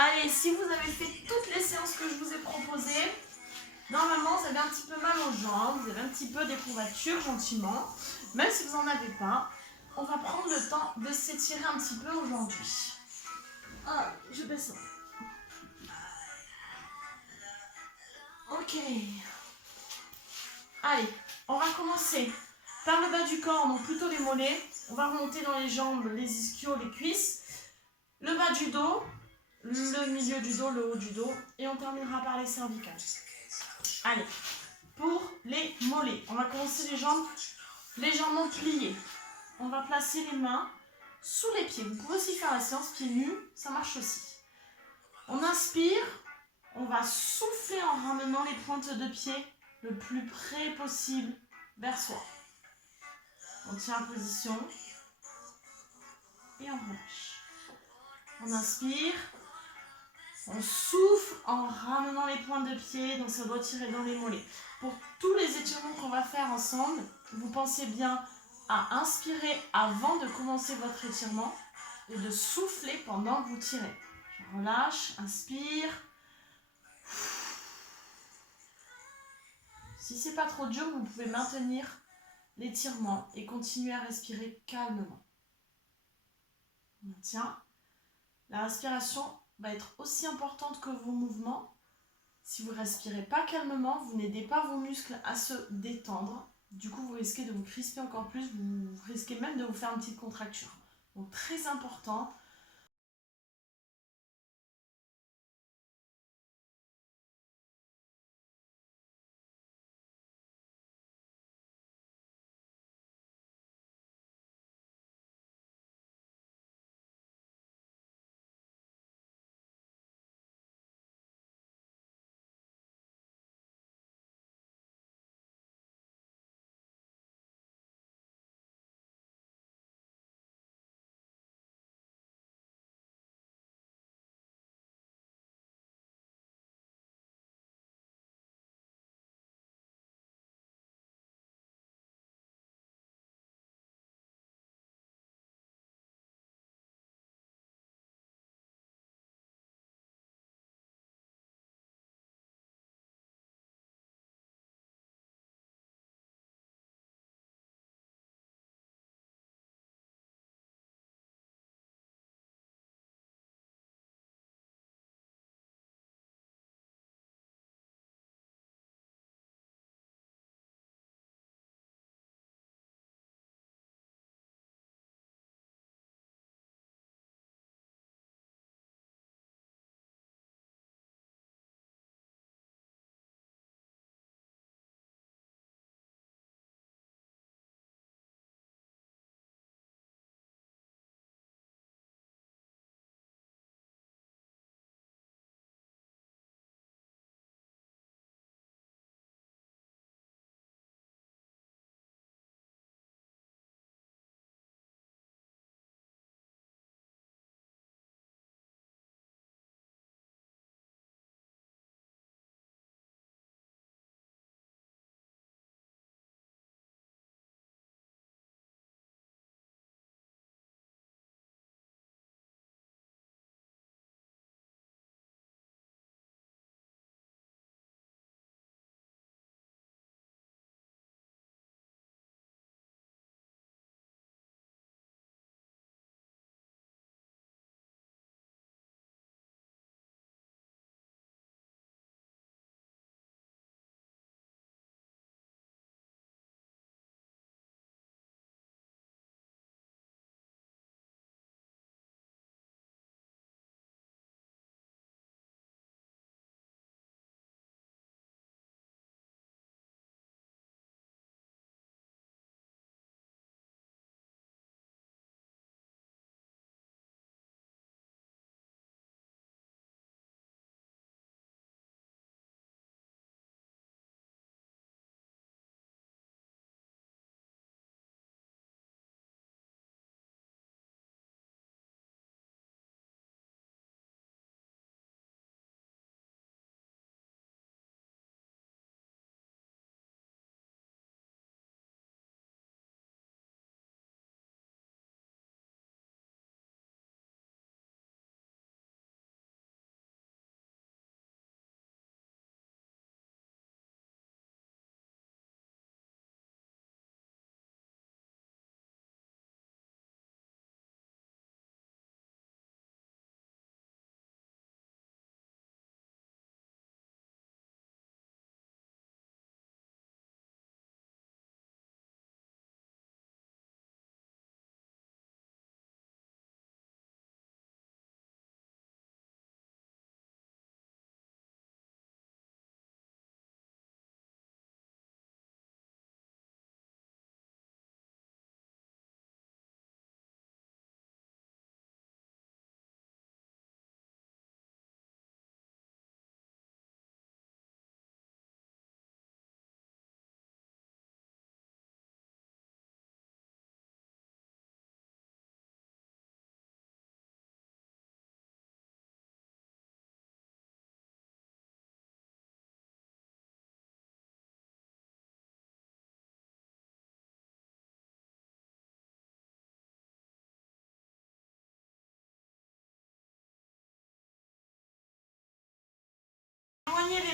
Allez, si vous avez fait toutes les séances que je vous ai proposées, normalement vous avez un petit peu mal aux jambes, vous avez un petit peu des courbatures gentiment. Même si vous n'en avez pas, on va prendre le temps de s'étirer un petit peu aujourd'hui. Ah, je baisse. Ok. Allez, on va commencer par le bas du corps, donc plutôt les mollets. On va remonter dans les jambes, les ischios, les cuisses. Le bas du dos, le milieu du dos, le haut du dos. Et on terminera par les cervicales. Allez, pour les mollets, on va commencer les jambes légèrement pliées. On va placer les mains sous les pieds. Vous pouvez aussi faire la séance pieds nus, ça marche aussi. On inspire, on va souffler en ramenant les pointes de pied le plus près possible vers soi. On tient en position et on relâche. On inspire, on souffle en ramenant les pointes de pied, donc ça doit tirer dans les mollets. Pour tous les étirements qu'on va faire ensemble, vous pensez bien à inspirer avant de commencer votre étirement et de souffler pendant que vous tirez. Je relâche, inspire. Si c'est pas trop dur, vous pouvez maintenir l'étirement et continuer à respirer calmement. On maintient. La respiration va être aussi importante que vos mouvements. Si vous ne respirez pas calmement, vous n'aidez pas vos muscles à se détendre. Du coup, vous risquez de vous crisper encore plus, vous risquez même de vous faire une petite contracture. Donc très important,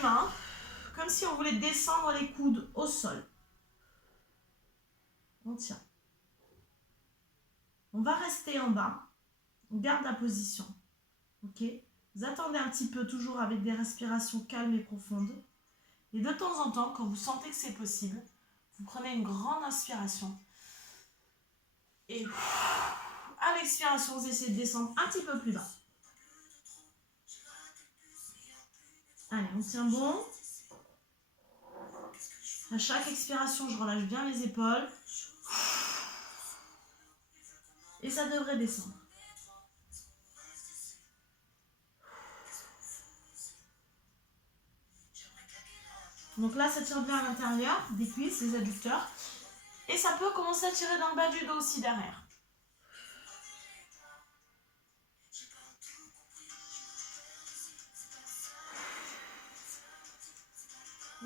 les mains, comme si on voulait descendre les coudes au sol. On tient. On va rester en bas. On garde la position. Ok? Vous attendez un petit peu, toujours avec des respirations calmes et profondes. Et de temps en temps, quand vous sentez que c'est possible, vous prenez une grande inspiration. Et à l'expiration, vous essayez de descendre un petit peu plus bas. Allez, on tient bon. À chaque expiration, je relâche bien les épaules. Et ça devrait descendre. Donc là, ça tire bien à l'intérieur des cuisses, les adducteurs. Et ça peut commencer à tirer dans le bas du dos aussi derrière.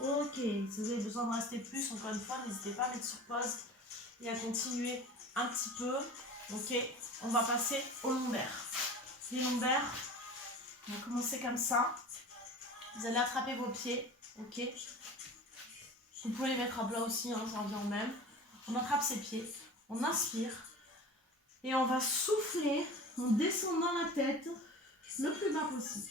Ok, si vous avez besoin de rester plus, encore une fois, n'hésitez pas à mettre sur pause et à continuer un petit peu. Ok, on va passer aux lombaires. Les lombaires, on va commencer comme ça. Vous allez attraper vos pieds, ok. Vous pouvez les mettre à plat aussi, hein, ça revient au même. On attrape ses pieds, on inspire et on va souffler en descendant la tête le plus bas possible.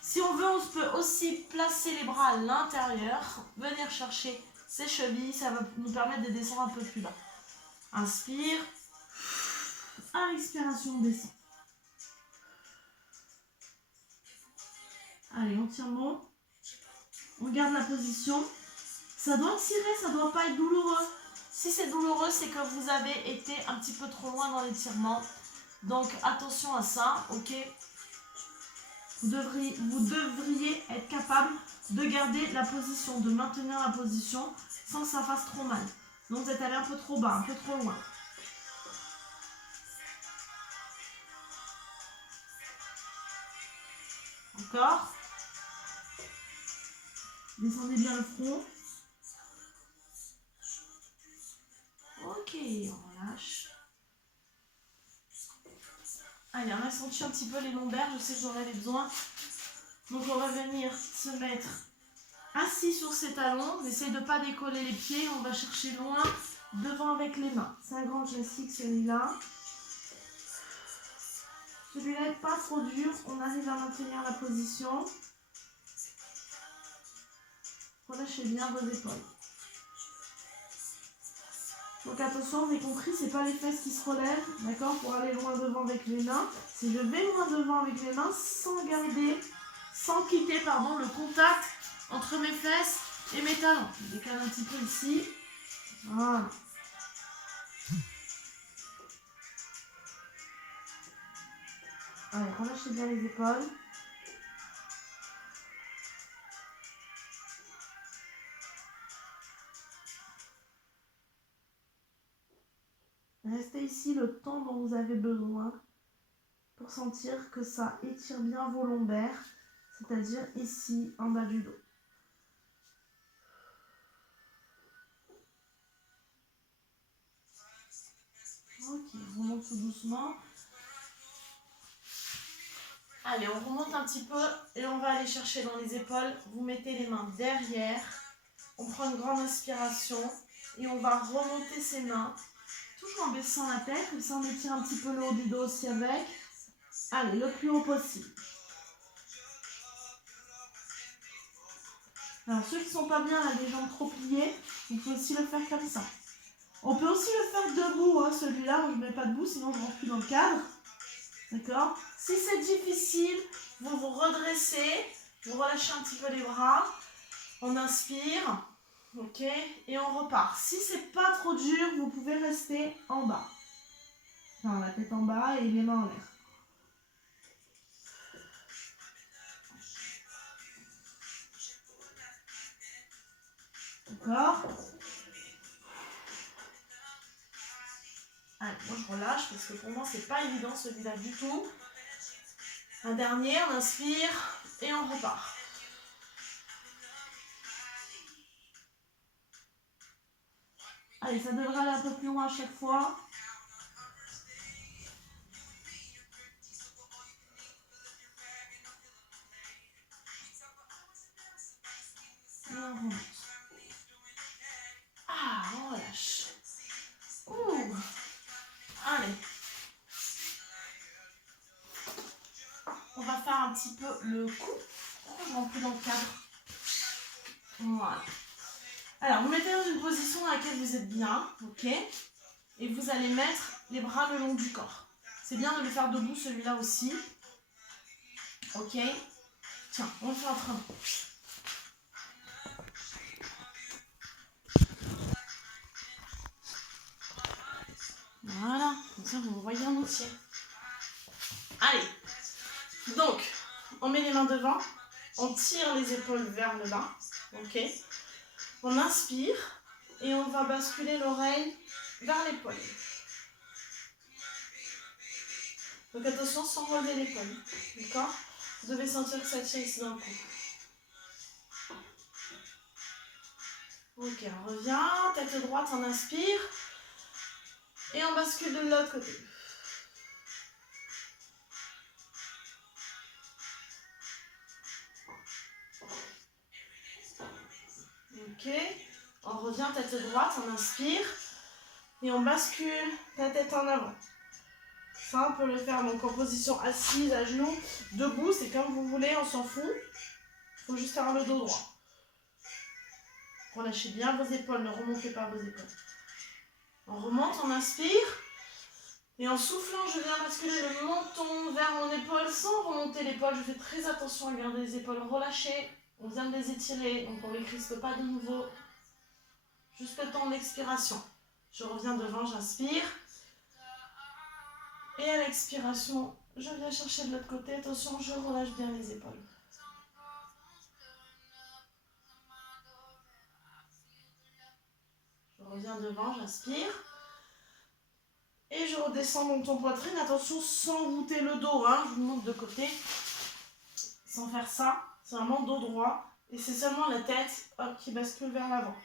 Si on veut, on peut aussi placer les bras à l'intérieur, venir chercher ses chevilles, ça va nous permettre de descendre un peu plus bas. Inspire, à l'expiration, on descend. Allez, on tient bon. On garde la position. Ça doit tirer, ça ne doit pas être douloureux. Si c'est douloureux, c'est que vous avez été un petit peu trop loin dans l'étirement. Donc attention à ça, ok. Vous devriez être capable de garder la position, de maintenir la position sans que ça fasse trop mal. Donc vous êtes allé un peu trop bas, un peu trop loin. Encore. Descendez bien le front. Ok, on relâche. Allez, on a senti un petit peu les lombaires, je sais que j'en avais besoin. Donc on va venir se mettre assis sur ses talons. N'essayez de ne pas décoller les pieds, on va chercher loin, devant avec les mains. C'est un grand classique celui-là. Celui-là n'est pas trop dur, on arrive à maintenir la position. Relâchez bien vos épaules. Donc attention, vous avez compris, c'est pas les fesses qui se relèvent, d'accord, pour aller loin devant avec les mains. C'est je vais loin devant avec les mains sans quitter le contact entre mes fesses et mes talons. Je décale un petit peu ici. Voilà. Allez, relâchez bien les épaules. Restez ici le temps dont vous avez besoin pour sentir que ça étire bien vos lombaires, c'est-à-dire ici en bas du dos. Ok, on remonte tout doucement. Allez, on remonte un petit peu et on va aller chercher dans les épaules. Vous mettez les mains derrière. On prend une grande inspiration et on va remonter ses mains. Toujours en baissant la tête, comme ça on étire un petit peu le haut du dos aussi avec. Allez, le plus haut possible. Alors ceux qui ne sont pas bien, là, les jambes trop pliées, vous pouvez aussi le faire comme ça. On peut aussi le faire debout, hein, celui-là, je ne mets pas debout, sinon je ne rentre plus dans le cadre. D'accord? Si c'est difficile, vous vous redressez, vous relâchez un petit peu les bras, on inspire, ok, et on repart. Si c'est pas trop dur, vous pouvez rester en bas. Enfin, la tête en bas et les mains en l'air. D'accord? Allez, moi je relâche parce que pour moi c'est pas évident celui-là du tout. Un dernier, on inspire et on repart. Allez, ça devrait aller un peu plus loin à chaque fois. on va faire un petit peu le cou. Je rentre plus dans le cadre. Voilà. Alors, vous mettez dans une position dans laquelle vous êtes bien, ok? Et vous allez mettre les bras le long du corps. C'est bien de le faire debout, celui-là aussi. Ok? Tiens, on le fait autrement. Voilà, comme ça vous me voyez en entier. Allez, donc, on met les mains devant, on tire les épaules vers le bas, ok? On inspire et on va basculer l'oreille vers l'épaule. Donc attention, sans relever l'épaule, d'accord? Vous devez sentir que ça tient ici dans le cou. Ok, on revient, tête droite, on inspire. Et on bascule de l'autre côté. Ok, on revient tête droite, on inspire. Et on bascule la tête en avant. Ça, on peut le faire donc en position assise, à genoux, debout, c'est comme vous voulez, on s'en fout. Il faut juste avoir le dos droit. Relâchez bien vos épaules, ne remontez pas vos épaules. On remonte, on inspire. Et en soufflant, je viens basculer le menton vers mon épaule sans remonter l'épaule. Je fais très attention à garder les épaules relâchées. On vient de les étirer, donc on ne les crispe pas de nouveau. Juste le temps d'expiration. Je reviens devant, j'inspire. Et à l'expiration, je viens chercher de l'autre côté. Attention, je relâche bien les épaules. Je reviens devant, j'inspire. Et je redescends menton poitrine. Attention, sans voûter le dos. Hein. Je vous montre de côté. Sans faire ça. C'est vraiment dos droit. Et c'est seulement la tête qui bascule vers l'avant.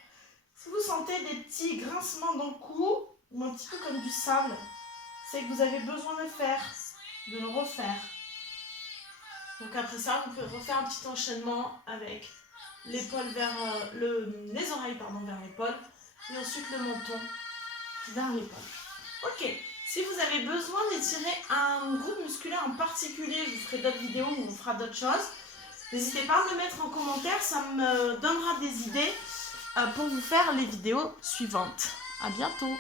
Si vous sentez des petits grincements dans le cou, ou un petit peu comme du sable, c'est que vous avez besoin de le faire, de le refaire. Donc après ça, vous pouvez refaire un petit enchaînement avec l'épaule vers les oreilles vers l'épaule et ensuite le menton vers l'épaule. Ok, si vous avez besoin d'étirer un groupe musculaire en particulier, je vous ferai d'autres vidéos où on fera d'autres choses. N'hésitez pas à me le mettre en commentaire, ça me donnera des idées pour vous faire les vidéos suivantes. À bientôt!